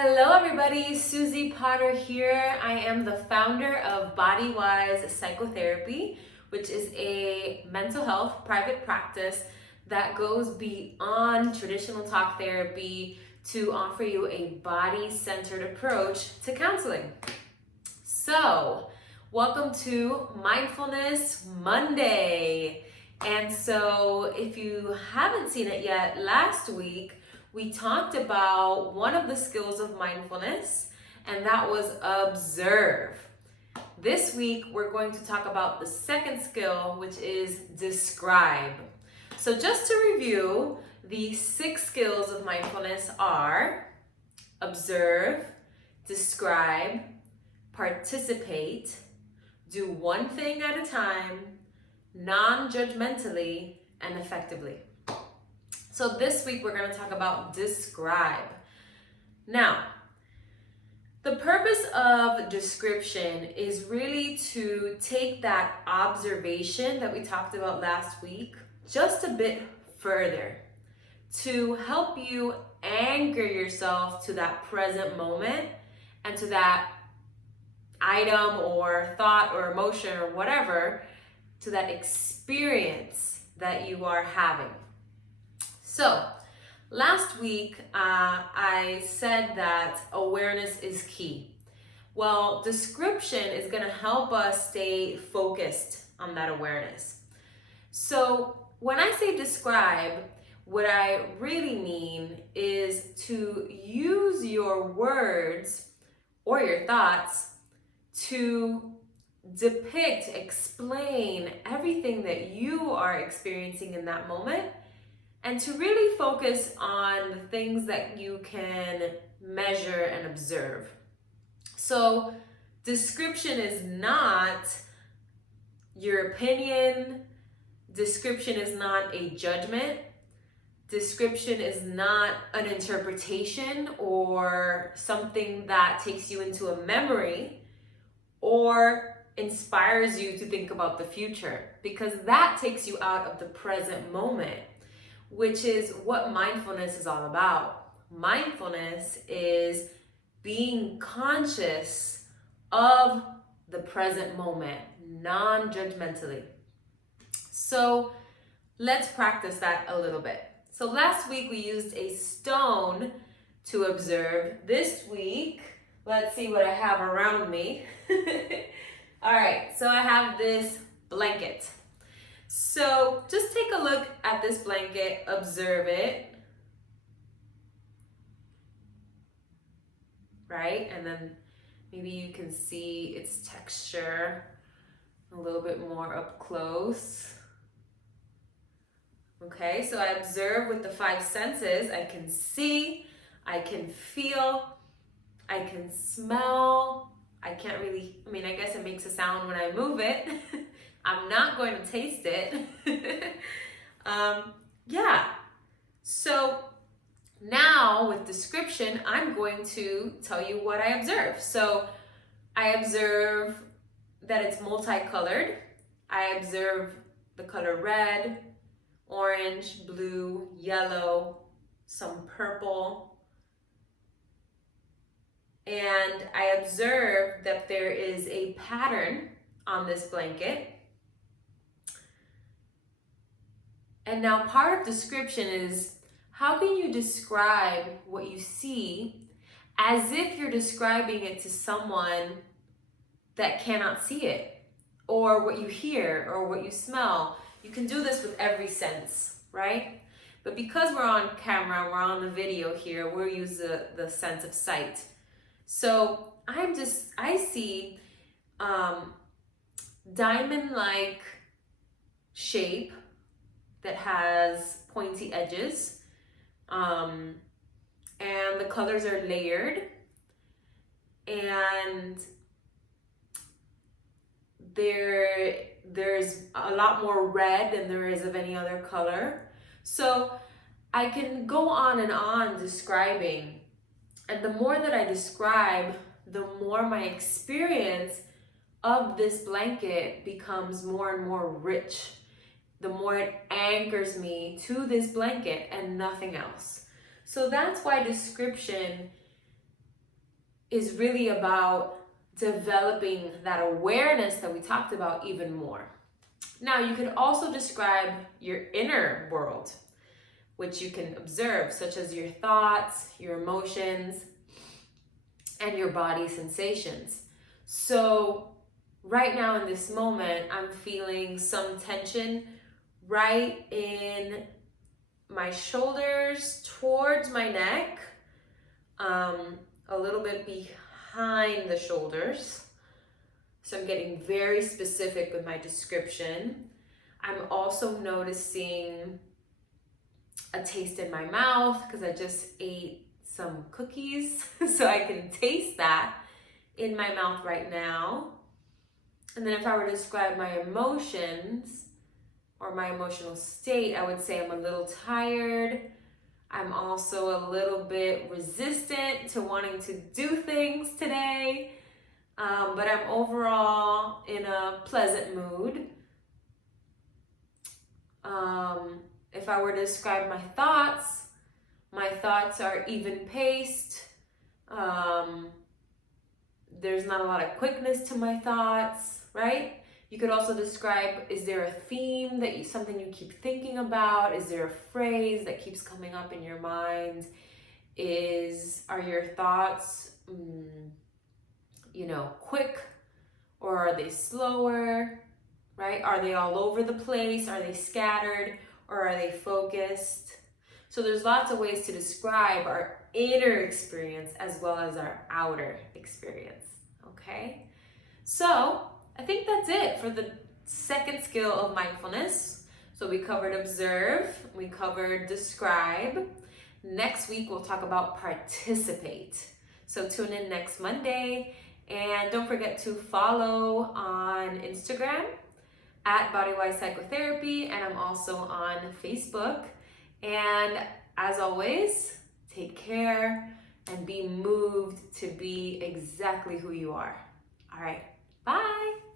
Hello everybody, Susie Potter here. I am the founder of BodyWise Psychotherapy, which is a mental health private practice that goes beyond traditional talk therapy to offer you a body-centered approach to counseling. So, welcome to Mindfulness Monday. And so, if you haven't seen it yet, last week we talked about one of the skills of mindfulness, and that was observe. This week, we're going to talk about the second skill, which is describe. So just to review, the 6 skills of mindfulness are observe, describe, participate, do one thing at a time, non-judgmentally, and effectively. So this week we're going to talk about describe. Now, the purpose of description is really to take that observation that we talked about last week just a bit further, to help you anchor yourself to that present moment and to that item or thought or emotion or whatever, to that experience that you are having. So, last week I said that awareness is key. Well, description is going to help us stay focused on that awareness. So, when I say describe, what I really mean is to use your words or your thoughts to depict, explain everything that you are experiencing in that moment, and to really focus on the things that you can measure and observe. So, description is not your opinion. Description is not a judgment. Description is not an interpretation or something that takes you into a memory or inspires you to think about the future, because that takes you out of the present moment, which is what mindfulness is all about. Mindfulness is being conscious of the present moment, non-judgmentally. So let's practice that a little bit. So last week we used a stone to observe. This week, let's see what I have around me. All right, so I have this blanket. So just take a look at this blanket, observe it, right? And then maybe you can see its texture a little bit more up close. Okay, so I observe with the 5 senses. I can see, I can feel, I can smell. I can't really, I guess it makes a sound when I move it. I'm not going to taste it. So now with description, I'm going to tell you what I observe. So I observe that it's multicolored. I observe the color red, orange, blue, yellow, some purple. And I observe that there is a pattern on this blanket. And now part of description is, how can you describe what you see as if you're describing it to someone that cannot see it, or what you hear or what you smell? You can do this with every sense, right? But because we're on camera, we're on the video here, we'll use the sense of sight. So I see diamond-like shape that has pointy edges, and the colors are layered, and there's a lot more red than there is of any other color. So I can go on and on describing, and the more that I describe, the more my experience of this blanket becomes more and more rich, the more it anchors me to this blanket and nothing else. So that's why description is really about developing that awareness that we talked about even more. Now, you could also describe your inner world, which you can observe, such as your thoughts, your emotions, and your body sensations. So right now in this moment, I'm feeling some tension right in my shoulders towards my neck, a little bit behind the shoulders. So I'm getting very specific with my description. I'm also noticing a taste in my mouth because I just ate some cookies, so I can taste that in my mouth right now. And then if I were to describe my emotions or my emotional state, I would say I'm a little tired. I'm also a little bit resistant to wanting to do things today, but I'm overall in a pleasant mood. If I were to describe my thoughts are even paced. There's not a lot of quickness to my thoughts, right? You could also describe, is there a theme something you keep thinking about? Is there a phrase that keeps coming up in your mind? Are your thoughts, quick, or are they slower, right? Are they all over the place? Are they scattered, or are they focused? So there's lots of ways to describe our inner experience as well as our outer experience, okay? So I think that's it for the second skill of mindfulness. So we covered observe, we covered describe. Next week, we'll talk about participate. So tune in next Monday, and don't forget to follow on Instagram at BodyWise Psychotherapy, and I'm also on Facebook. And as always, take care and be moved to be exactly who you are. All right, bye.